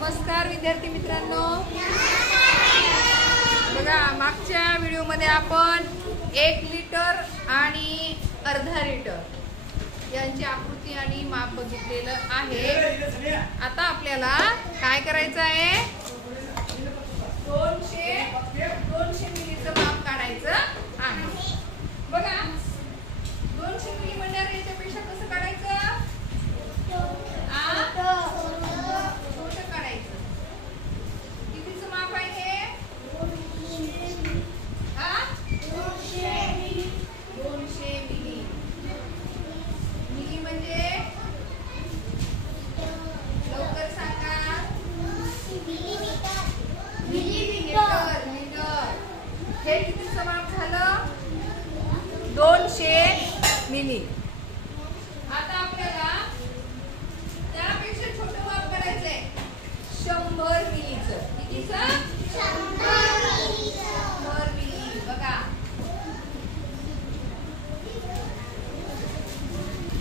नमस्कार विद्यार्थी मित्रांनो, बघा मागच्या व्हिडिओमध्ये आपण 1 लिटर आणि अर्धा लिटर यांची आकृती आणि माप बघितलेलं आहे। आता आपल्याला काय करायचं आहे, 200 मिलीचं माप काढायचं आहे। बघा 200 मिली म्हणजे याच्यापेक्षा कसं काढायचं, हे कितीचं माप झालं, 200 मिली। आता आपल्याला त्यापेक्षा छोटं माप करायचंय, 100 मिलीचं। कितीचं? 100 मिली। बघा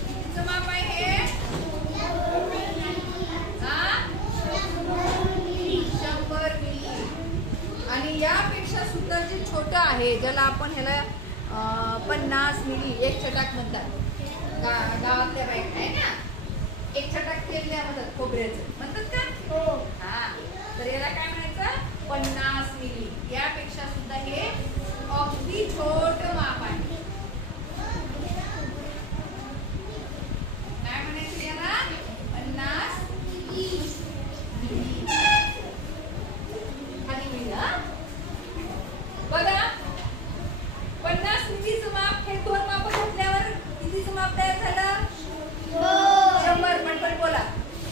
कितीचं माप आहे हे, 100 मिली। आणि यापेक्षा सुद्धा जे छोटं आहे, ज्याला आपण ह्याला 50 मिली एक छटाक म्हणतात, गावातल्या बायका आहे ना, एक छटाक तेल द्या म्हणतात, खोबऱ्याचं म्हणतात का? हा, तर याला काय म्हणायचं, 50 मिली। यापेक्षा सुद्धा हे अगदी छोटं माप आहे। काय म्हणायचं याला, 50 मिली। खाली मिली। बघा 50 मिलीचं माप, हे दोन माप घातल्यावर कितीचं माप तयार झालं, 100। पण बोला,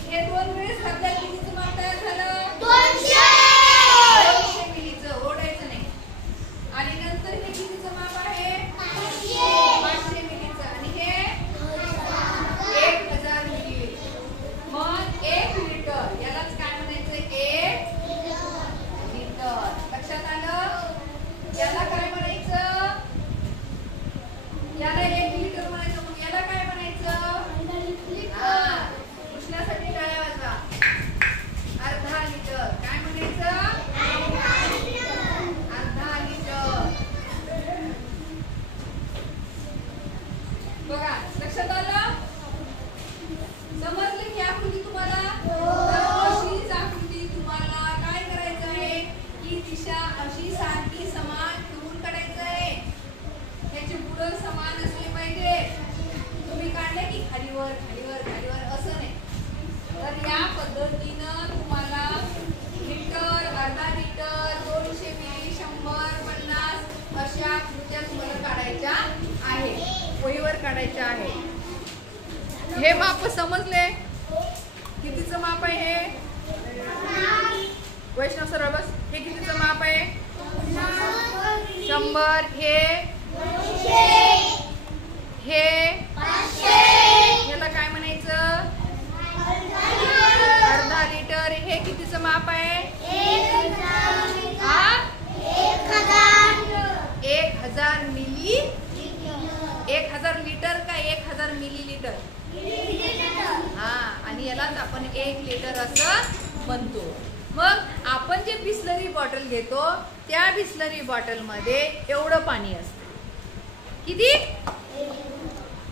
हे दोन वेळेस घातल्यावर कितीचं माप तयार झालं, 200 मिलीचं। ओढायचं नाही। आणि नंतर हे कितीचं माप आहे, 500 मिलीचं। आणि हे 1000 मिली। मग 1 लिटर, यालाच काय म्हणायचं, 1 लिटर। लक्षात आलं? याला काय म्हणायचं, याला 1 लिटर म्हणायचं। मग याला काय म्हणायचं, उष्ण्यासाठी टाळ्या वाजवा, अर्धा लिटर। काय म्हणायचं, अर्धा लिटर। बघा लक्षात आलं, समजलं की आकृती तुम्हाला? अशीच आकृती तुम्हाला काय करायचं आहे की दिशा अशी सारखी समान ठेवून काढायचं आहे। त्याचे बुडं समान असले पाहिजे। तुम्ही काढले की खालीवर खालीवर खालीवर असं नाही। तर या पद्धतीनं तुम्हाला लिटर, अर्धा लिटर, 200 मिली, 100, 50 अशा आकृत्या तुम्हाला काढायच्या आहे, वहीवर काढायच्या आहे। हे माप समजले, कितीचं माप आहे हे, वैष्णव सरळ बस, हे कितीचं माप आहे, 100। हे 500, याला काय म्हणायचं, अर्धा लिटर। हे कितीचं माप आहे, 1000 मिली। 1000 लिटर का 1000 मिली लिटर? हा, आणि यालाच आपण 1 लिटर असं म्हणतो। मग आपण जे बिस्लरी बॉटल घेतो, त्या बिस्लरी बॉटल मध्ये एवढं पाणी असतं। किती?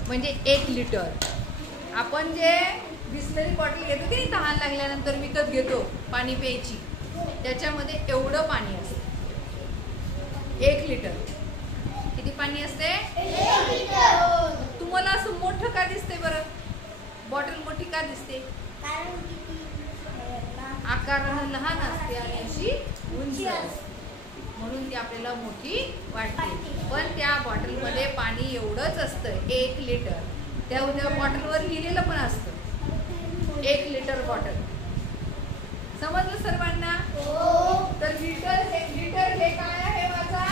म्हणजे 1 लिटर। आपण जे बिस्लरी बॉटल घेतो की तहान लागल्यानंतर विकत घेतो पाणी प्यायची, त्याच्यामध्ये एवढं पाणी असतं, 1 लिटर। किती पाणी असते, 1 लिटर। तुम्हाला असं मोठं का दिसते बरं, बॉटल मोठी का दिसते? आकारानं लहान असते आणि अशी उंच असते, म्हणून ती आपल्याला मोठी वाटते। पण त्या बॉटल मध्ये पाणी एवढंच असतं, 1 लिटर। त्या बॉटलवर लिहिलेलं पण असतं 1 लिटर बॉटल। समजलं सर्वांना? तर लिटर हे काय आहे माझा,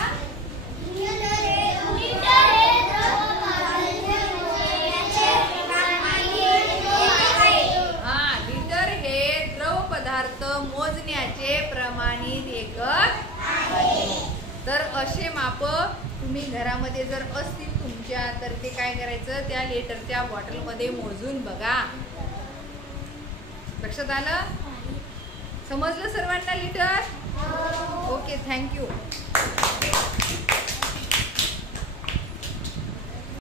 लिटर हे द्रव पदार्थ मोजण्याचे प्रमाणित एकक आहे। तर असे माप तुम्ही घरामध्ये जर असतील तुमच्या, तर ते काय करायचं, त्या लिटरच्या बॉटल मध्ये मोजून बघा। लक्षात आलं? समजलं सर्वांना लिटर? Okay, thank you.